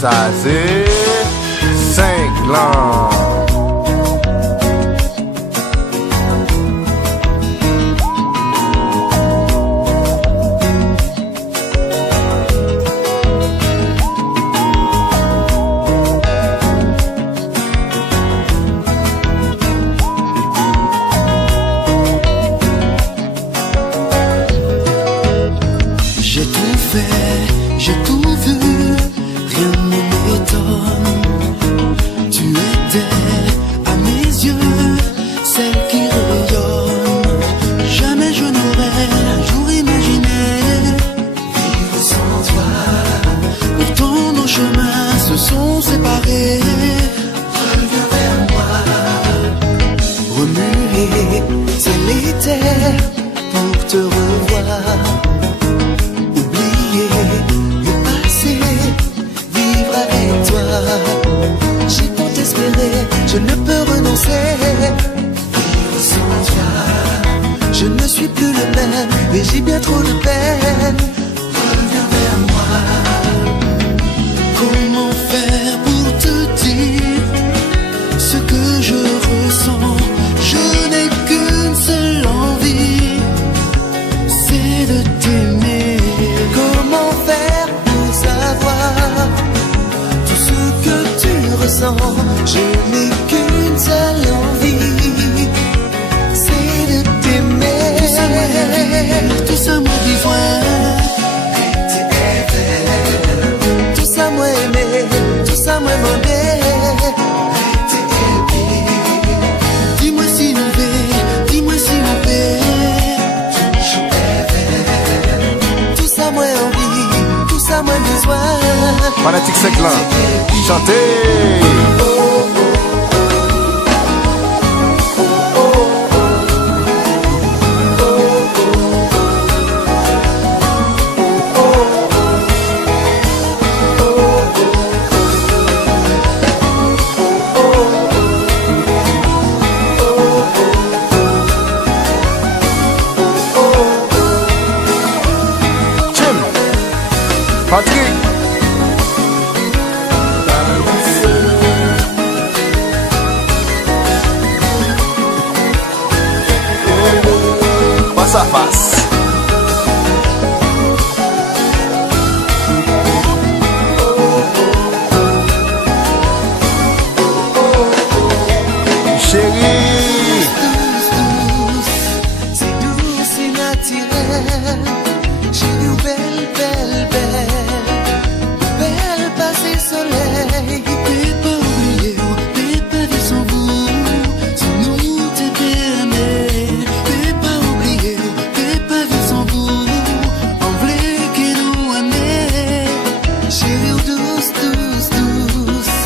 Ça c'est Saint-Gland. J'ai tout vu, rien ne m'étonne. Tu étais à mes yeux celle qui rayonne. Jamais je n'aurais un jour imaginé vivre sans toi. Pourtant nos chemins se sont séparés. Reviens vers moi, remuer ciel et terre pour te revoir. Le passé, vivre avec toi. J'ai tant espéré, je ne peux renoncer. Vivre sans toi, je ne suis plus le même et j'ai bien trop de peine. Reviens vers moi. Comment faire pour te dire ce que je ressens? Je n'ai qu'une seule envie, c'est de t'aimer. Comment faire pour savoir tout ce que tu ressens? Je n'ai qu'une seule envie, c'est de t'aimer. Tout ça moi besoin, tout ça moi aimer, tout ça moi demander. Dis-moi si nous vais, dis-moi si nous vais. Tout ça moi envie, tout ça moi besoin. Fanatique Saint-Gland, chantez. Patrick. Face à face. Chérie. C'est doux, c'est naturel. J'ai du belle, belle, belle passé soleil. T'es pas oublié, t'es pas vu sans vous. Si nous t'étais aimé, t'es pas oublié, t'es pas vu sans vous. En vrai qui nous aimait. Chérie douce, douce, douce.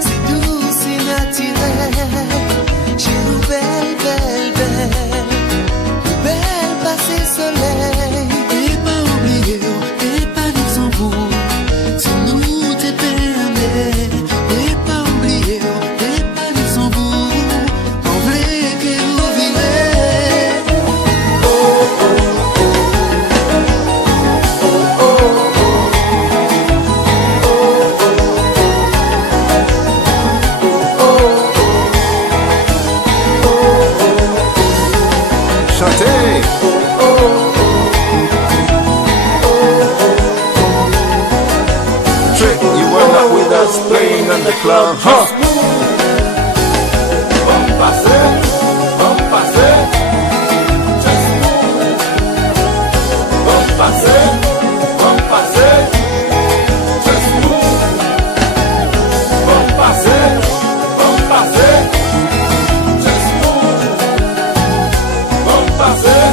C'est doux, c'est naturel. J'ai du belle, belle, belle passé soleil. T'es pas oublié, t'es pas vu sans vous. Si nous t'étais aimé, t'es pas oublié, t'es pas vu sans vous. En vrai que vous vivez. Chantez. Trick, you were not with us playing in the club, huh? Vamos passer, vamos passer. Just move. Vamos passer, vamos passer. Just move. Vamos passer, vamos passer. Just move. Vamos passer,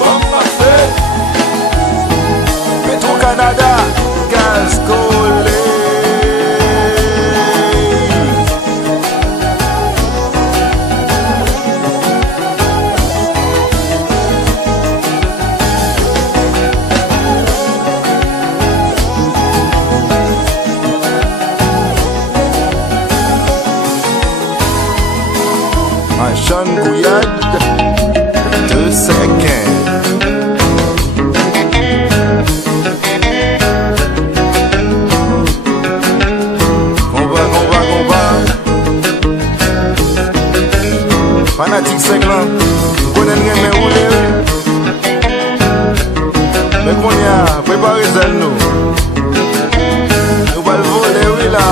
vamos passer. Metro Canada, Gaz Collé. Un Sean Gouillade de Saint-Quin. Fanatique 5 lan, konen reme roule oui. Mais qu'on y a, préparez zel nous. Nous va le voler oui là.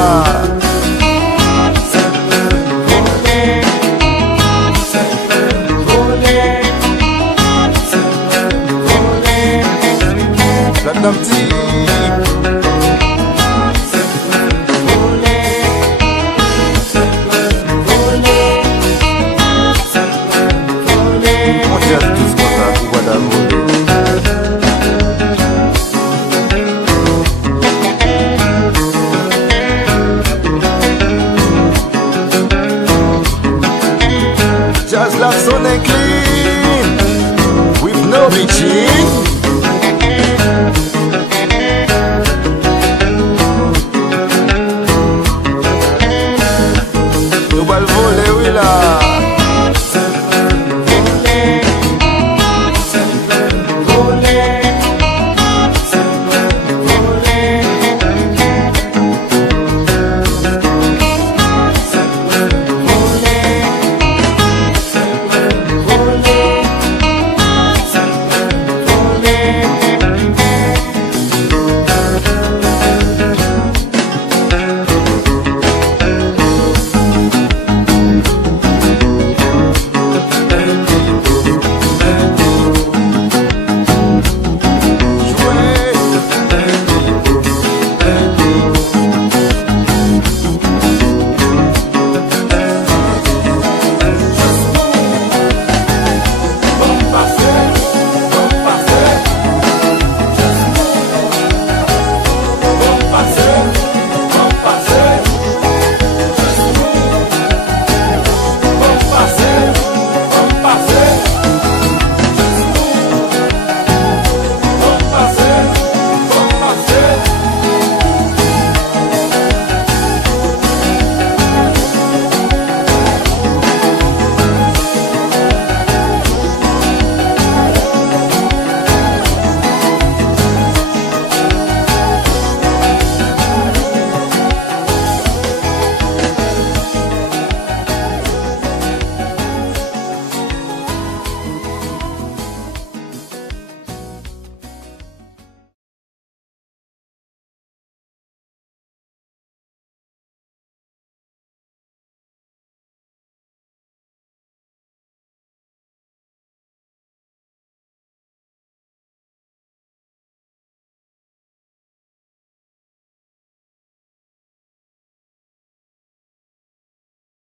Platinum petit. Just like Sonic clean with no bitching. Nous va le voler oui là.